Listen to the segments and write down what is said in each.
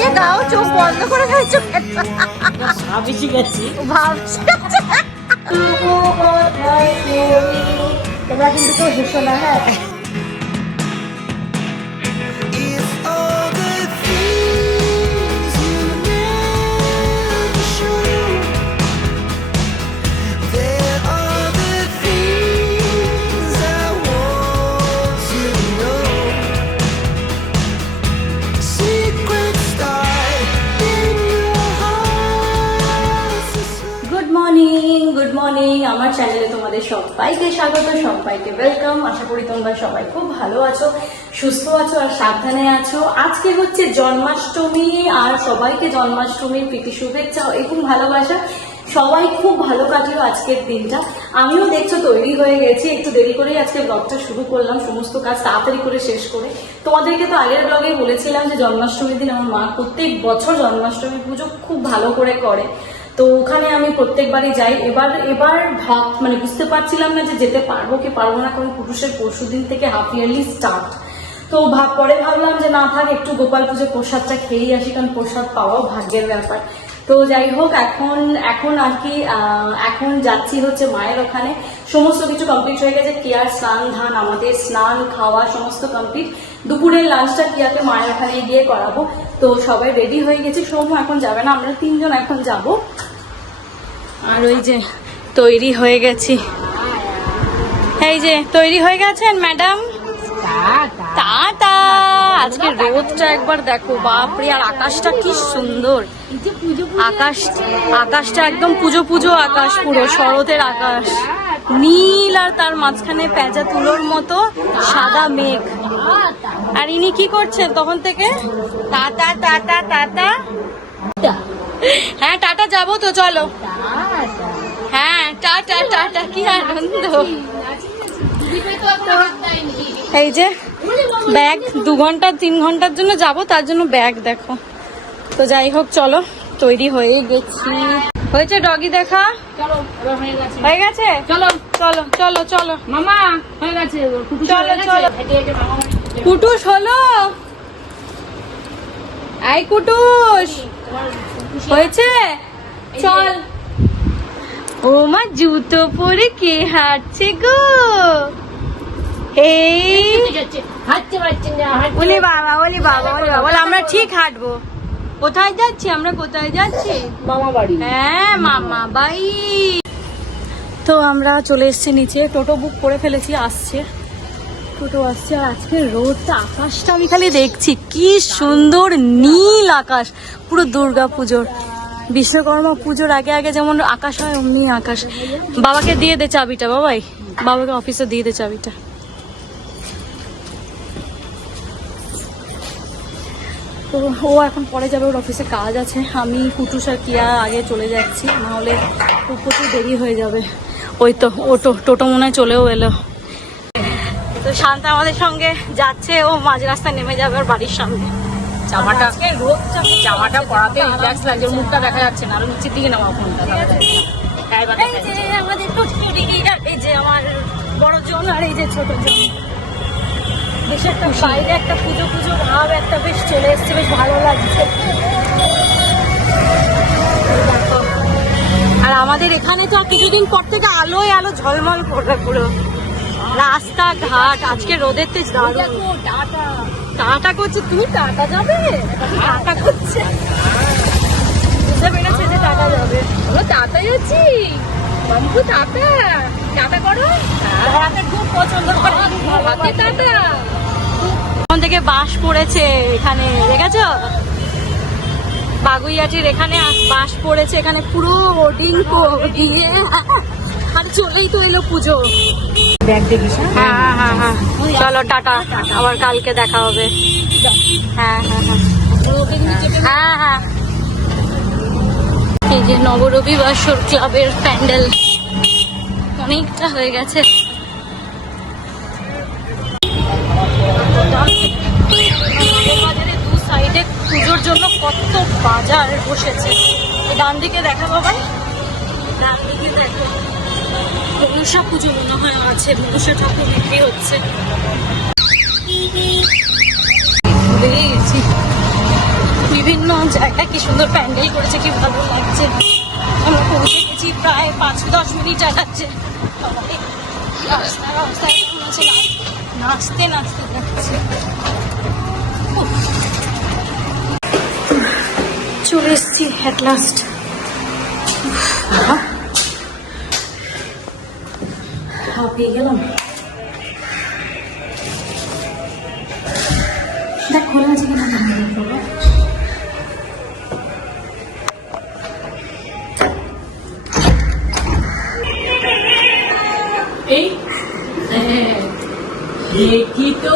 দিয়ে দাও চোখ বন্ধ করে ফেলছো ভাবিছি গেছি। ভাবছি। তোমরা কিন্তু কেউ হেসো না হ্যাঁ? সবাইকে স্বাগত, সবাইকে ওয়েলকাম আশা করি তোমরা সবাই খুব ভালো আছো, সুস্থ আছো আর সাবধানে আছো। আজকে হচ্ছে জন্মাষ্টমী আর সবাইকে জন্মাষ্টমীর প্রীতি শুভেচ্ছা এবং ভালোবাসা। সবাই খুব ভালো কাটিও আজকের দিনটা। আমিও দেখছ তৈরি হয়ে গেছি, একটু দেরি করেই আজকে ব্লগটা শুরু করলাম, সমস্ত কাজ তাড়াতাড়ি করে শেষ করে। তোমাদেরকে তো আগের ব্লগে বলেছিলাম যে জন্মাষ্টমীর দিন আমার মা প্রত্যেক বছর জন্মাষ্টমী পুজো খুব ভালো করে করে। তো ওখানে আমি প্রত্যেকবারই যাই। এবার এবার ভাব মানে বুঝতে পারছিলাম না যে যেতে পারব কি পারব না, কারণ পুরুষের পরশু দিন থেকে হাফ ইয়ারলি স্টার্ট তো ভাব, পরে ভাবলাম যে না থাক, একটু গোপাল পুজোর প্রসাদটা খেয়েই আসি, কারণ প্রসাদ পাওয়াও ভাগ্যের ব্যাপার। তো যাই হোক, এখন এখন আর কি এখন যাচ্ছি হচ্ছে মায়ের ওখানে। সমস্ত কিছু কমপ্লিট হয়ে গেছে কেয়ার স্নান, ধান, আমাদের স্নান, খাওয়া সমস্ত কমপ্লিট দুপুরের লাঞ্চটা কিয়াকে মায়ের ওখানে গিয়ে করাবো। তো সবাই রেডি হয়ে গেছে সৌম্য এখন যাবে না, আমরা তিনজন এখন যাব। আর ওই যে তৈরি হয়ে গেছি। এই যে তৈরি হয়ে গেছেন ম্যাডাম? টাটা। আজকে রোদটা একবার দেখো বাপরে আর আকাশটা কি সুন্দর। আকাশ আকাশটা একদম পুজো পুজো আকাশ পুরো শরতের আকাশ। নীল আর তার মাঝখানে পেঁচা তুলোর মতো সাদা মেঘ। আর ইনি কি করছেন তখন থেকে? Tata tata tata. হ্যাঁ টাটা যাব তো চলো। হ্যাঁ টাটা টাটা কি আনন্দ। এই যে ব্যাগ দু ঘণ্টা তিন ঘণ্টার জন্য যাব তার জন্য ব্যাগ দেখো। তো যাই হোক চলো তৈরি হয়ে গেছি। হয়েছে ডগি দেখা? হয়ে গেছে। চলো। চলো চলো চলো। মামা হয়ে গেছে চলো, চলো। কুটুস হলো? আই কুটুস। হয়েছে? চল। ও মা জুতো পরে কে হাঁটছে গো? ওলে বাবা ওলে বাবা ওলে বাবা। আমরা ঠিক হাঁটবো। কোথায় যাচ্ছি? আমরা কোথায় যাচ্ছি? মামা বাড়ি। হ্যাঁ মামা বাই তো আমরা চলে এসেছি নিচে। টোটো বুক করে ফেলেছি আসছে। টোটো আসছে আর আজকে রোদটা আকাশটা আমি খালি দেখছি। কি সুন্দর নীল আকাশ পুরো দুর্গা পুজোর বিশ্বকর্মা পুজোর আগে আগে যেমন আকাশ হয়, অমনি আকাশ। বাবাকে দিয়ে দে চাবিটা, বাবাই। বাবাকে অফিসে দিয়ে দে চাবিটা। তো ও এখন পরে যাবে, ওর অফিসে কাজ আছে। আমি কুটুস আর কিয়া আগে চলে যাচ্ছি, নাহলে প্রচুর দেরি হয়ে যাবে। ওই তো, ও তো টোটো মনে হয় চলেও এলো। তো শান্তা আমাদের সঙ্গে যাচ্ছে, ও মাঝ রাস্তায় নেমে যাবে ওর বাড়ির সামনে। জামাটা জামাটা পরাতে রিল্যাক্স লাগছে। মুখটা দেখা যাচ্ছে না আর নিচের দিকে নামা ফোনটা হ্যাঁ। আমাদের এই যে আমার বড় জন আর এই যে ছোট জন। বেশ একটা বাইরে একটা পুজো পুজো ভাব একটা বেশ চলে এসছে বেশ ভালো লাগছে। আর আমাদের এখানে তো কিছুদিন পর থেকে আলোয় আলো ঝলমল করবে পুরো। রাস্তাঘাট আজকে রোদের তেজ দারুণ। টাটা। টাটা করছে, তুমি টাটা যাবে? টাটা করছে। বুঝতে পেরেছে যে টাটা যাবে। আমরা টাটাই আছি মামু টাটা। টাটা করো। হাতে খুব পছন্দ করে। হাতে টাটা। ওখান থেকে বাস পড়েছে এখানে, দেখেছ? বাগুইয়াটির এখানে বাস পড়েছে, এখানে পুরো ডিঙ্কো দিয়ে। আর চলেই তো এলো পুজো। ব্যাগ দেখিস হ্যাঁ? হ্যাঁ হ্যাঁ হ্যাঁ চলো টাটা। আবার কালকে দেখা হবে। হ্যাঁ হ্যাঁ হ্যাঁ। হ্যাঁ হ্যাঁ। এই যে নবরবিবাসর ক্লাবের প্যান্ডেল। অনেকটা হয়ে গেছে। দু সাইডে পুজোর জন্য কত বাজার বসেছে। ডান দিকে দেখা বাবা। ডান দিকে দেখো মনসা পুজো মনে হয় আছে। মনসা ঠাকুর বিক্রি হচ্ছে। বিভিন্ন জায়গায় কি সুন্দর প্যান্ডেল করেছে, কি ভালো লাগছে। আমরা পৌঁছে গেছি প্রায় পাঁচ দশ মিনিট আগাচ্ছে। নাচতে নাচতে যাচ্ছে। চলে এসছি অ্যাট লাস্ট হাঁপিয়ে গেলাম। দেখ খোলা আছে কিনা দেখো। এই দেখি তো?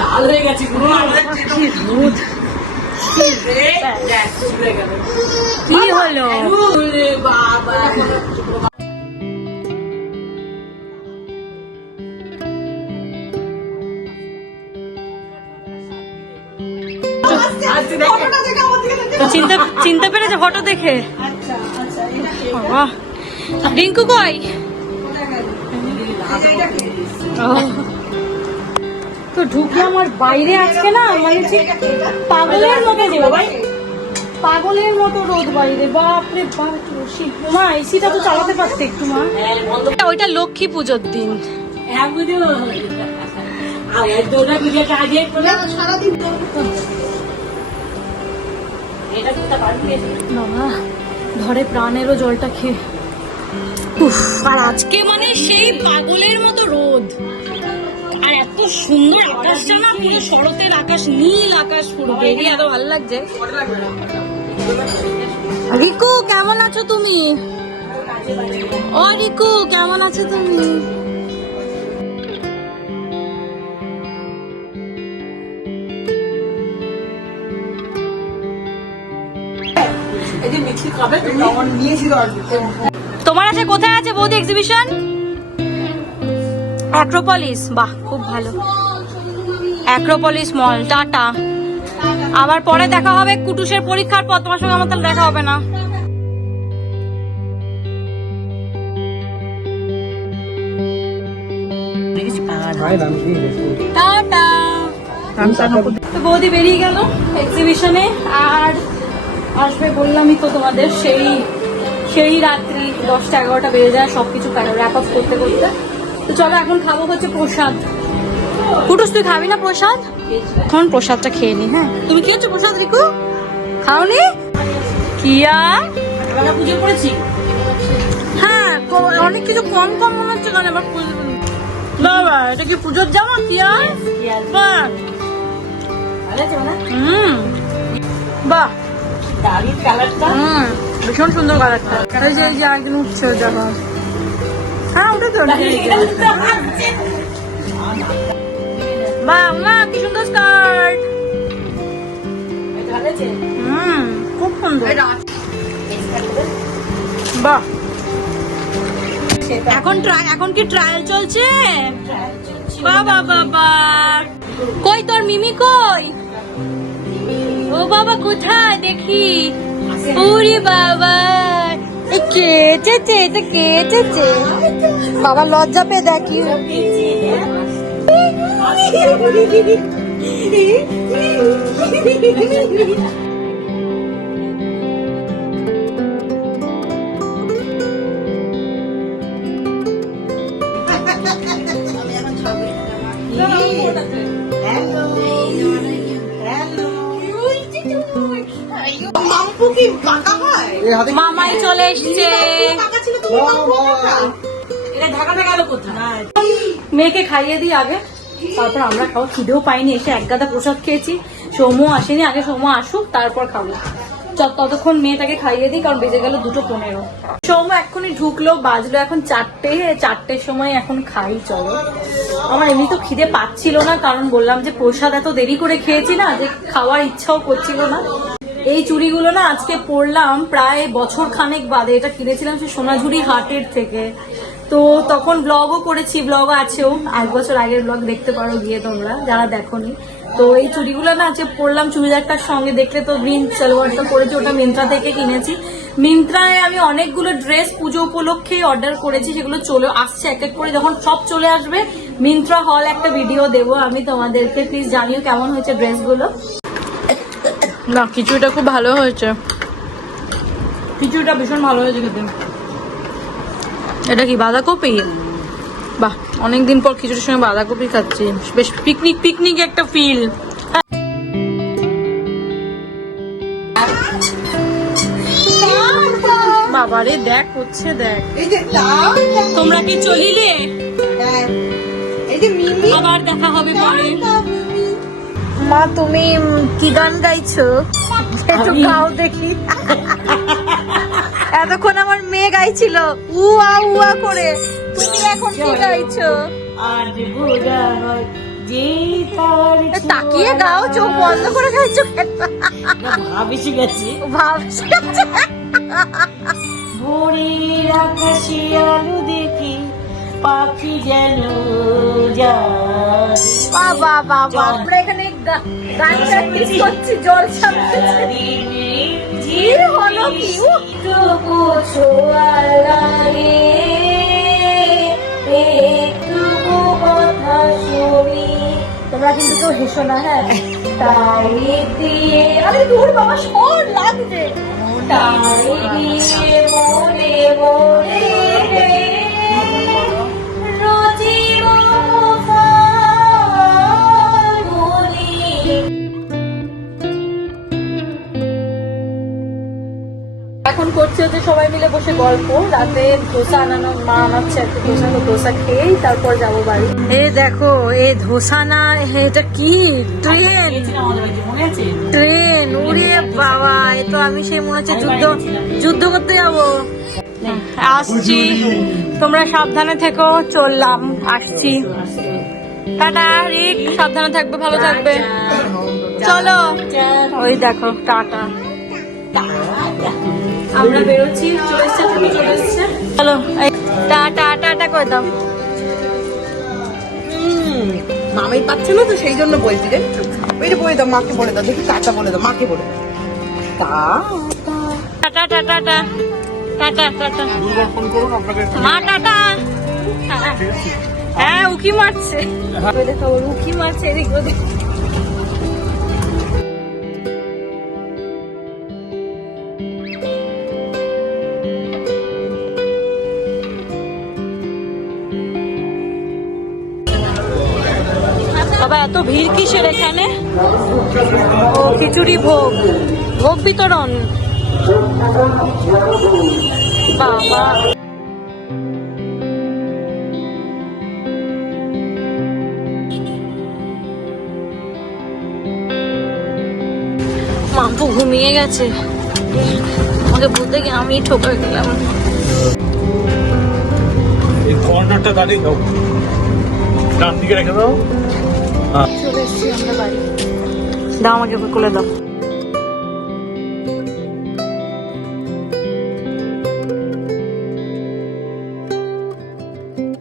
লাল হয়ে গেছে পুরো কি হলো? চিনতে চিনতে পেরেছে ফটো দেখে? বাবা, রিঙ্কু কই। তো ঢুকলাম আর বাইরে আজকে না মানে ঠিক পাগলের মতো রোদ পাগলের মতো রোদ বাইরে বাপরে বাপ মা এসিটা তো চালাতে পারতে একটু মা। ওইটা লক্ষ্মী পুজোর দিন। বাবা ধরে প্রাণেরও জলটা খেয়ে। উফ, আর আজকে মানে সেই পাগলের মতো রোদ। আর এত সুন্দর আকাশটা না পুরো শরতের আকাশ নীল আকাশ পুরো বেরিয়ে এত ভালো লাগছে। রিকু কেমন আছো তুমি? ও রিকু কেমন আছো তুমি? তোমার আছে কোথায় আছে বৌদি এক্সিবিশন অ্যাক্রোপলিস বাহ, খুব ভালো। অ্যাক্রোপলিস মল টাটা আবার পরে দেখা হবে কুটুসের পরীক্ষার পর, তোমার সঙ্গে আমার দেখা হবে না। বৌদি বেরিয়ে গেল এক্সিবিশনে আর আসবে বললামই তো তোমাদের, সেই সেই রাত্রি দশটা এগারোটা বেজে যায়, সবকিছু র্যাপ আপ করতে করতে। চলো এখন খাব হচ্ছে প্রসাদ। কুটুস তুই খাবি না প্রসাদ? এখন প্রসাদটা খেয়ে নি হ্যাঁ। তুমি খেয়েছো প্রসাদ রিকু? খাওনি? কিয়া পুজো করেছি। হ্যাঁ অনেক কিছু কম কম মনে হচ্ছে কারণ আবার বাবা এটা কি পুজোর জামা কিয়া বাহ। হুম। বাহ। হুম ভীষণ সুন্দর কালারটা এই যে এই যে একদিন উঠছে দেখো হ্যাঁ উঠে তো বাহ মা কি সুন্দর স্কার্ট হুম খুব সুন্দর। বাহ। এখন এখন কি ট্রায়াল চলছে? বাবা বাবা কই তোর মিমি কই? ও বাবা কোথায়? দেখি। পুরি বাবা। কেটেছে এটা কেটেছে বাবা লজ্জা পেয়ে দেখি মামাই চলে এসছে। মেয়েকে খাইয়ে দিই আগে। তারপর আমরা খাব। খিদেও পাইনি এসে এক গাদা প্রসাদ খেয়েছি। সৌম্য আসেনি আগে সৌম্য আসুক তারপর খাব। ততক্ষণ মেয়েটাকে খাইয়ে দিই কারণ বেজে গেল দুটো পনেরো। সৌম্য এক্ষুনি ঢুকলো বাজলো এখন চারটে চারটের সময় এখন খাই চলো। আমার এমনি তো খিদে পাচ্ছিল না কারণ বললাম যে প্রসাদ এত দেরি করে খেয়েছি না যে খাওয়ার ইচ্ছাও করছিল না। এই চুড়িগুলো না আজকে পরলাম প্রায় বছর খানেক বাদে। এটা কিনেছিলাম সে সোনাঝুরি হাটের থেকে। তো তখন ব্লগও করেছি ব্লগ আছেও এক বছর আগের ব্লগ দেখতে পারো গিয়ে তোমরা, যারা দেখোনি। তো এই চুড়িগুলো না আজকে পরলাম চুড়িদারটার সঙ্গে। দেখলে তো গ্রিন সালোয়ারটা পরেছি, ওটা মিন্ত্রা থেকে কিনেছি। মিন্ত্রায় আমি অনেকগুলো ড্রেস পুজো উপলক্ষে অর্ডার করেছি, সেগুলো চলে আসছে এক এক করে। যখন সব চলে আসবে, মিন্ত্রা হল একটা ভিডিও দেবো আমি তোমাদেরকে। প্লিজ জানিও কেমন হয়েছে ড্রেসগুলো না খিচুড়িটা খুব ভালো হয়েছে। খিচুড়িটা ভীষণ ভালো হয়েছে খেতে। এটা কি বাঁধাকপি? বাহ অনেকদিন পর খিচুড়ির সঙ্গে বাঁধাকপি খাচ্ছি। বেশ পিকনিক পিকনিক একটা ফিল বাবারে দেখ হচ্ছে দেখ। এই যে লাউ। তোমরা কি চলিলে? হ্যাঁ। এই যে মিমি। আবার দেখা হবে পরে। মা তুমি কি গান গাইছো? একটু গাও দেখি। এতক্ষণ আমার মেয়ে গাইছিল উয়া উয়া করে। তুমি এখন কি গাইছো? তাকিয়ে গাও চোখ বন্ধ করে গাইছো? ভাবিছি গেছি। ভাবছি ভোরের আকাশে আলো দেখি পাখি যেন বাবা বাবা আমরা এখানে গান প্র্যাকটিস করছি জল সামনে হলো কি? লাগে কথা শুনি। তোমরা কিন্তু কেউ হেসো না হ্যাঁ? তাই দিয়ে আরে দূর বাবা সর লাগছে। তাই দিয়ে মনে মনে করছে হচ্ছে সবাই মিলে বসে গল্প। রাতে ধোসা আনানো মা আনাচ্ছে একটা ধোসা তো ধোসা খেয়েই তারপর যাব বাড়ি। এ দেখো এ ধোসা না এটা কি? ট্রেন ট্রেন উড়ে বাবা এ তো আমি সেই মনে হচ্ছে যুদ্ধ যুদ্ধ করতে যাব। আসছি। তোমরা সাবধানে থেকো চললাম আসছি। টাটা রিক সাবধানে থাকবে ভালো থাকবে। চলো। ওই দেখো টাটা। আমরা বেরোচ্ছি চলে এসছে তুমি চলে এসছে। চলো এই টাটা টাটা করে দাও। মামাই পাচ্ছে না তো সেই জন্য বলছি রে। এটা বলে দাও মাকে বলে দাও দেখি কাটা বলে দাও মাকে বলে দাও। তা tata tata tata tata tata মা টাটা হ্যাঁ উকি মারছে। ওর উকি মারছে এদিক ওদিক। বাবা, এত ভিড় কিসের এখানে? ও, খিচুড়ি ভোগ ভোগ বিতরণ। বাবা। মাম্পু ঘুমিয়ে গেছে। আমাকে বলতে গিয়ে আমি ঠোকা গেলাম এই কর্নারটা দাঁড়িয়ে দাও। ডান দিকে রেখে দাও। দাও আমাকে কোলে দাও।